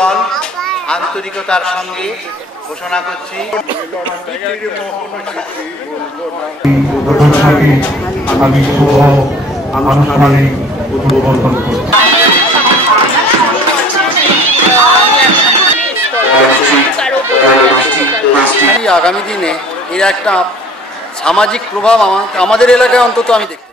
দল আন্তরিকতার সঙ্গে ঘোষণা করছি। আগামী দিনে এর একটা সামাজিক প্রভাব আমাদের এলাকায় অন্তত আমি দেখি।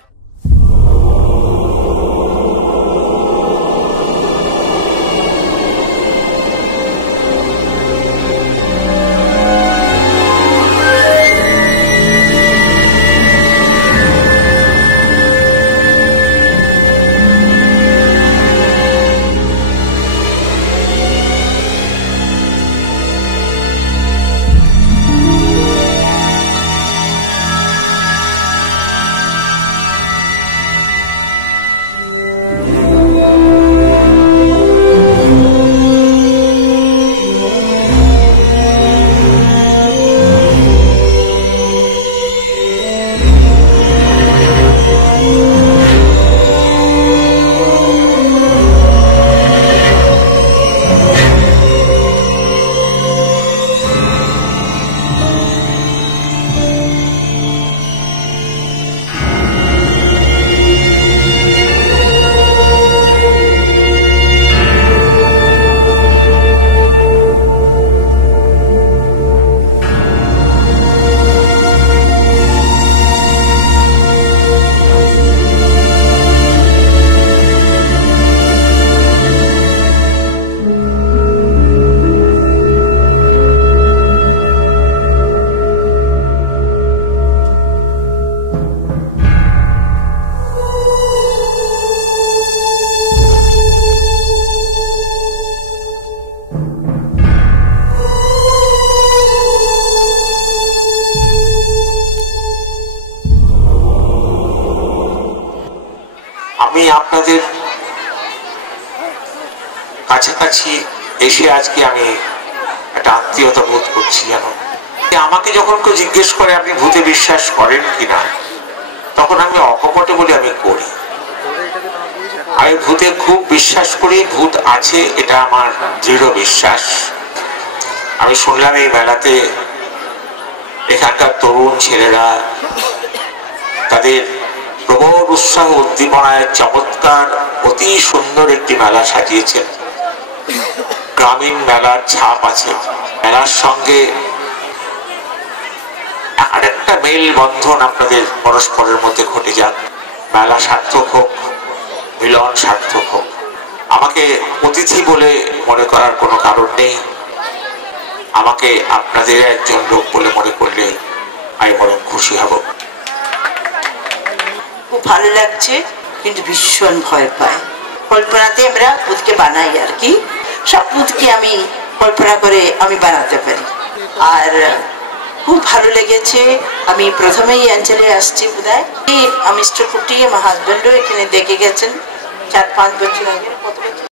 আমি আপনাদের কাছাকাছি এসে আজকে আমি একটা আত্মীয়তা বোধ করছি। আমাকে যখন কেউ জিজ্ঞেস করে আপনি ভূতে বিশ্বাস করেন কিনা, তখন আমি অকপটে বলি আমি করি। আমি ভূতে খুব বিশ্বাস করি, ভূত আছে এটা আমার দৃঢ় বিশ্বাস। আমি শুনলাম এই মেলাতে এখানকার তরুণ ছেলেরা তাদের প্রবল উৎসাহ উদ্দীপনায় চমৎকার অতি সুন্দর একটি মেলা সাজিয়েছেন। গ্রামীণ মেলার ছাপ আছে। মেলার সঙ্গে আরেকটা মেল বন্ধন আপনাদের পরস্পরের মধ্যে ঘটে যাক। মেলা সার্থক হোক, মিলন সার্থক হোক। আমাকে অতিথি বলে মনে করার কোনো কারণ নেই। আমাকে আপনাদের একজন লোক বলে মনে করলে আমি বরং খুশি হব। খুব ভালো লাগছে, কিন্তু ভীষণ ভয় পায়। কল্পনাতে আমরা ভূতকে বানাই আর কি, সব ভূতকে আমি কল্পনা করে আমি বানাতে পারি। আর খুব ভালো লেগেছে। আমি প্রথমেই অঞ্চলে আসছি বোধহয়, মিস্টার কুটি আমার হাজব্যান্ডও এখানে দেখে গেছেন 4-5 বছর আগে। কত বছর